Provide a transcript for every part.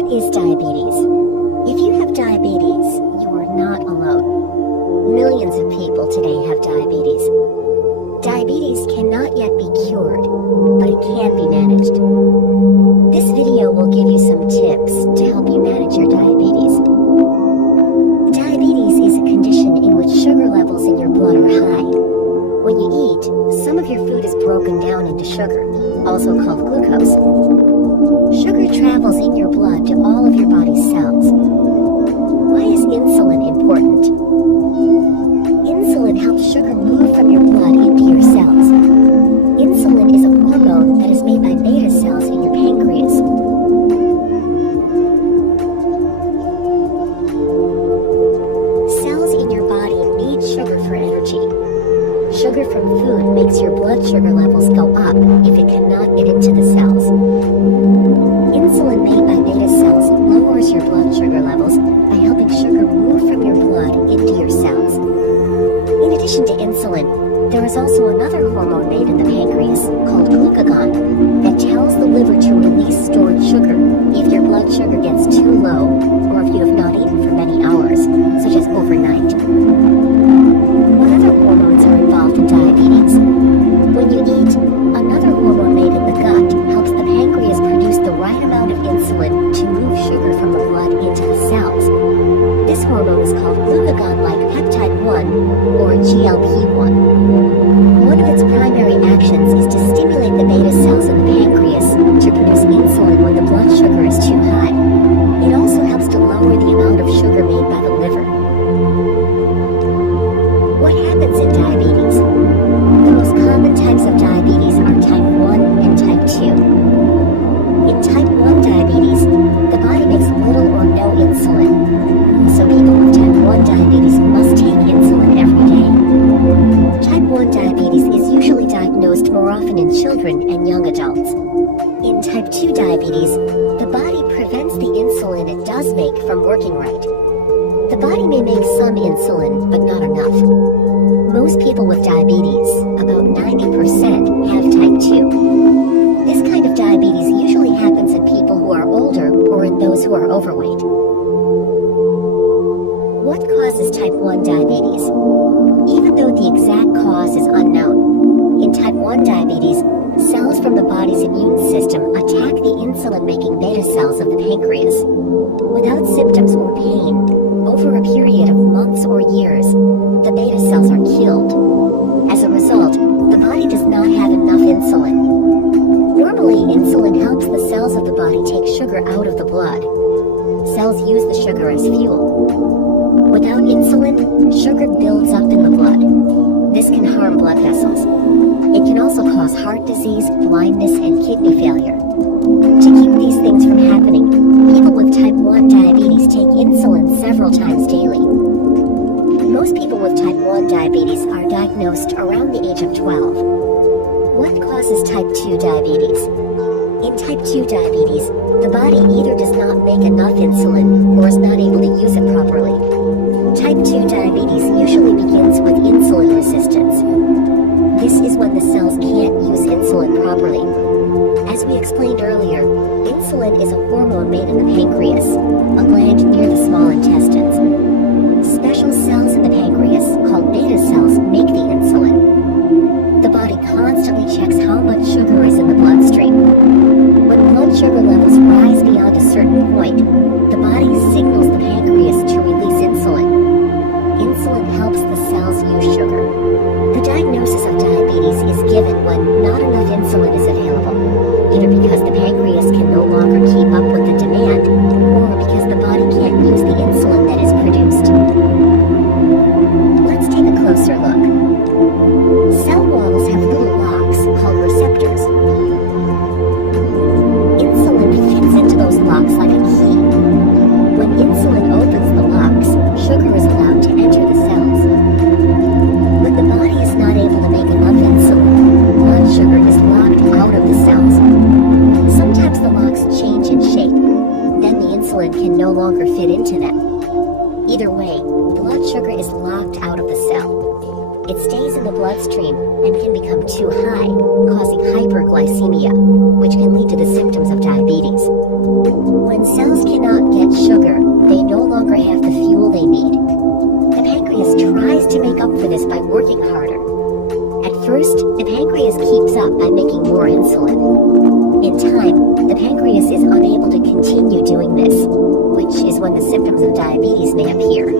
What is diabetes? If you have diabetes, you are not alone. Millions of people today have diabetes. Diabetes cannot yet be cured, but it can be managed. This video will give you some tips to help you manage your diabetes. Diabetes is a condition in which sugar levels in your blood are high. When you eat, some of your food is broken down into sugar, also called glucose. Sugar travels in your blood to all of your body's cells. Why is insulin important? Insulin helps sugar move from your blood into your cells. Insulin is a hormone that is made by beta cells in your pancreas. Cells in your body need sugar for energy. Sugar from food makes your blood sugar levels go up if it cannot get into the cells. Insulin made by beta cells lowers your blood sugar levels by helping sugar move from your blood into your cells. In addition to insulin, there is also another hormone made in the pancreas called glucagon that tells the liver to release stored sugar if your blood sugar gets too low or if you have not eaten for many hours, such as overnight. What other hormones are involved in diabetes? When you eat, another hormone made in the gut helps the pancreas produce the right amount of insulin to move sugar from the blood into the cells. This hormone is called glucagon-like peptide 1, or GLP-1. One of its primary actions is to stimulate the beta cells in the pancreas to produce insulin when the blood sugar is too high. It also helps to lower the amount of sugar made by the liver. What happens in diabetes? The most common types of diabetes are type 1 and type 2. In type 1 diabetes, the body makes little or no insulin, so people with type 1 diabetes must take insulin every day. Type 1 diabetes is usually diagnosed more often in children and young adults. In type 2 diabetes, the body prevents the insulin it does make from working right. The body may make some insulin, but not enough. Most people with diabetes, about 90%, have type 2. This kind of diabetes usually happens in people who are older or in those who are overweight. What causes type 1 diabetes? Even though the exact cause is unknown, in type 1 diabetes, cells from the body's immune system attack the insulin-making beta cells of the pancreas. Without symptoms or pain, over a period of months or years, the beta cells are killed. As a result, the body does not have enough insulin. Normally, insulin helps the cells of the body take sugar out of the blood. Cells use the sugar as fuel. Without insulin, sugar builds up in the blood. This can harm blood vessels. It can also cause heart disease, blindness, and kidney failure. To keep these things from happening, people with type 1 diabetes take insulin several times daily. Most people with type 1 diabetes are diagnosed around the age of 12. What causes type 2 diabetes? In type 2 diabetes, the body either does not make enough insulin or is not able to use it properly. Type 2 diabetes usually begins with insulin resistance. This is when the cells can't use insulin properly. As we explained earlier, insulin is a hormone made in the pancreas, a gland near the small intestines. Special cells in the pancreas, called beta cells, make the insulin. The body constantly checks how much sugar is in the bloodstream. When blood sugar levels rise beyond a certain point, the body signals the pancreas to release insulin. Insulin helps the cells use sugar. The diagnosis of diabetes is given when not enough insulin is available, either because the pancreas can no longer keep up with the demand, or because the body can't use the insulin that is produced. Let's take a closer look. Cell walls have little locks called receptors. Insulin fits into those locks like a key. extreme and can become too high, causing hyperglycemia, which can lead to the symptoms of diabetes. When cells cannot get sugar, they no longer have the fuel they need. The pancreas tries to make up for this by working harder. At first, the pancreas keeps up by making more insulin. In time, the pancreas is unable to continue doing this, which is when the symptoms of diabetes may appear.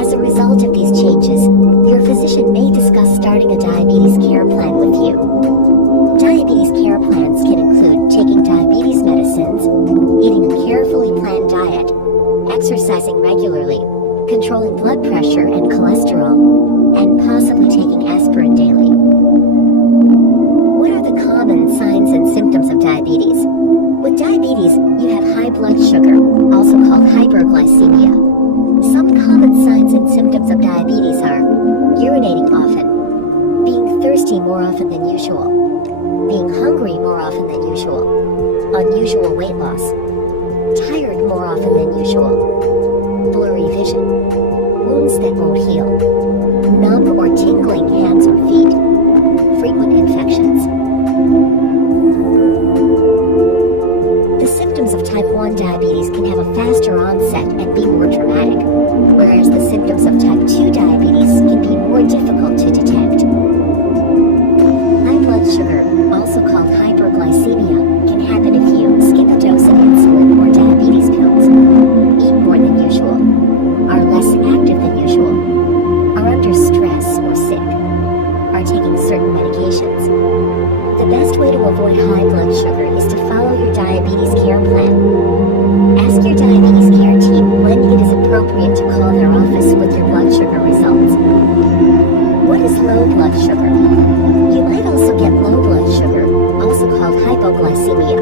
As a result of these changes, your physician may discuss starting a diabetes care plan with you. Diabetes care plans can include taking diabetes medicines, eating a carefully planned diet, exercising regularly, controlling blood pressure and cholesterol, and possibly taking aspirin daily. What are the common signs and symptoms of diabetes? With diabetes, you have high blood sugar, also called hyperglycemia. Some common signs and symptoms of diabetes are urinating often, being thirsty more often than usual, being hungry more often than usual, unusual weight loss, tired more often than usual, blurry vision, wounds that won't heal, numb or tingling hands or feet, frequent infections. The symptoms of type 1 diabetes can have a faster onset and be more dramatic, whereas the symptoms of type 2 diabetes can be more difficult to detect. High blood sugar, also called hyperglycemia, can happen if you skip a dose of insulin or diabetes pills, eat more than usual, are less active than usual, are under stress or sick, are taking certain medications. The best way to avoid high blood sugar is to follow your diabetes care plan. Ask your diabetes care team when it is appropriate to call their office with your blood sugar results. What is low blood sugar? You might also get low blood sugar, also called hypoglycemia.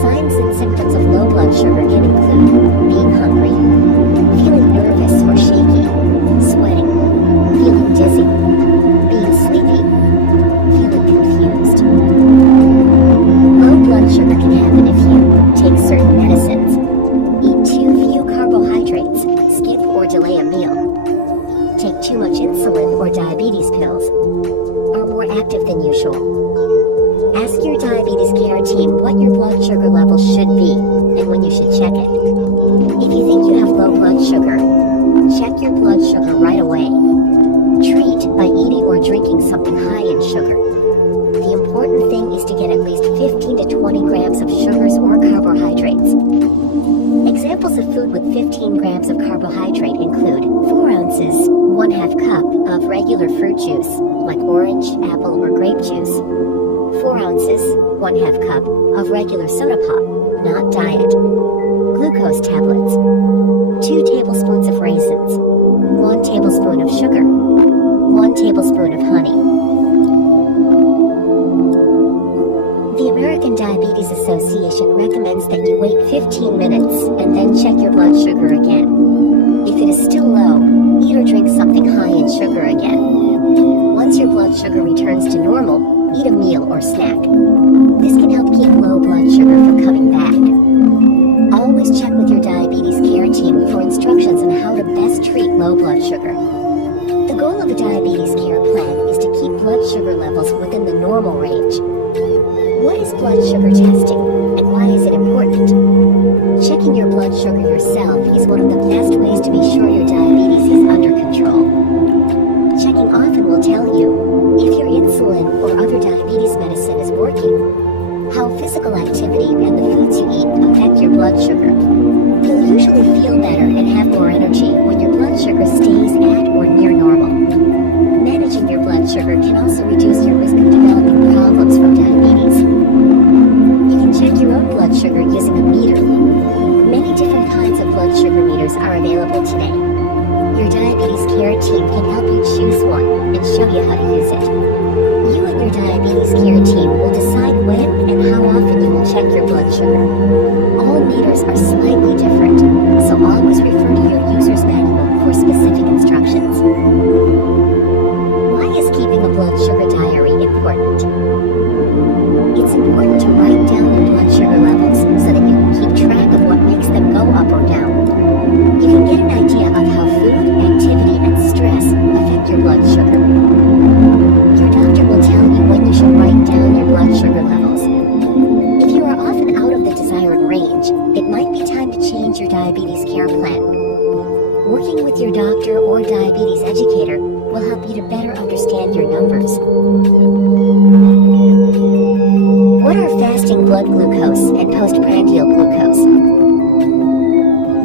Signs and symptoms of low blood sugar can include being hungry, feeling nervous or shaky, sweating, feeling dizzy, being sleepy, feeling confused. Low blood sugar can happen if you take certain medicines, eat too few carbohydrates, skip or delay a meal, take too much insulin or diabetes pills, are more active than usual. Ask your diabetes care team what your blood sugar level should be and when you should check it. If you think you have low blood sugar, check your blood sugar right away. Treat by eating or drinking something high in sugar. The important thing is to get at least 15 to 20 grams of sugars or carbohydrates. Examples of food with 15 grams of carbohydrate include 4 ounces, 1/2 cup of regular fruit juice, like orange, apple, or grape juice, 4 ounces, 1/2 cup of regular soda pop, not diet, glucose tablets, 2 tablespoons of raisins, 1 tablespoon of sugar, 1 tablespoon of honey. The American Diabetes Association recommends that you wait 15 minutes and then check your blood sugar again. If it is still low, eat or drink something high in sugar again. Once your blood sugar returns to normal, eat a meal or snack. This can help keep low blood sugar from coming back. Always check with your diabetes care team for instructions on how to best treat low blood sugar. The goal of a diabetes care plan is to keep blood sugar levels within the normal range. What is blood sugar testing, and why is it important? Checking your blood sugar yourself is one of the best ways to be sure your diabetes is under control. Checking often will tell you if your insulin or other diabetes medicine is working, how physical activity and the foods you eat affect your blood sugar. You'll usually feel better and have more energy when your blood sugar stays at or near normal. Managing your blood sugar can also reduce your risk of developing problems from diabetes. You can check your own blood sugar using a meter. Many different kinds of blood sugar meters are available today. Your diabetes care team can help you choose one and show you how to use it. You and your diabetes care team will decide when and how often you will check your blood sugar. All meters are slightly different, so always refer to your user's manual for specific instructions. Why is keeping a blood sugar diary important? It's important to write down your blood sugar levels so that you can keep track of what makes them go up or down. You can get an idea of how food, activity, and stress affect your educator will help you to better understand your numbers. What are fasting blood glucose and postprandial glucose?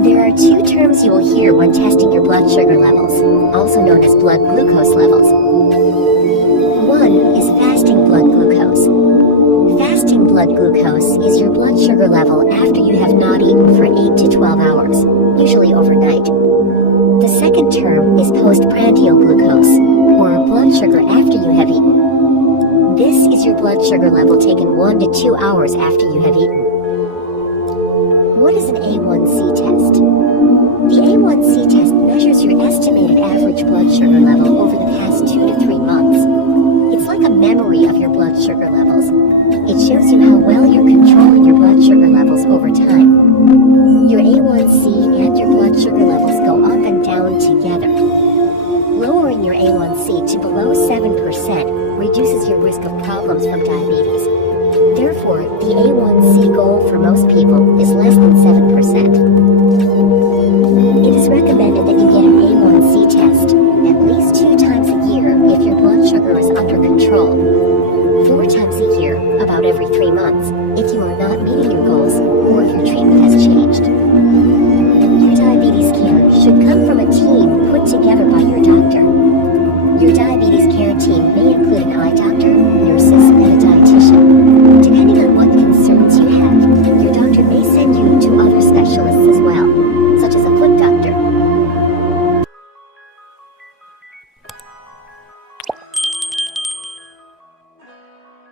There are two terms you will hear when testing your blood sugar levels, also known as blood glucose levels. One is fasting blood glucose. Fasting blood glucose is your blood sugar level after you have not eaten for 8 to 12 hours, usually overnight. The second term is postprandial glucose, or blood sugar after you have eaten. This is your blood sugar level taken 1 to 2 hours after you have eaten. What is an A1C test? The A1C test measures your estimated average blood sugar level over the past 2 to 3 months. It's like a memory of your blood sugar levels. It shows you how well you're controlling your blood sugar levels over time. Your A1C and your blood sugar levels go up and down together. Lowering your A1C to below 7% reduces your risk of problems from diabetes. Therefore, the A1C goal for most people is less than 7%. It is recommended that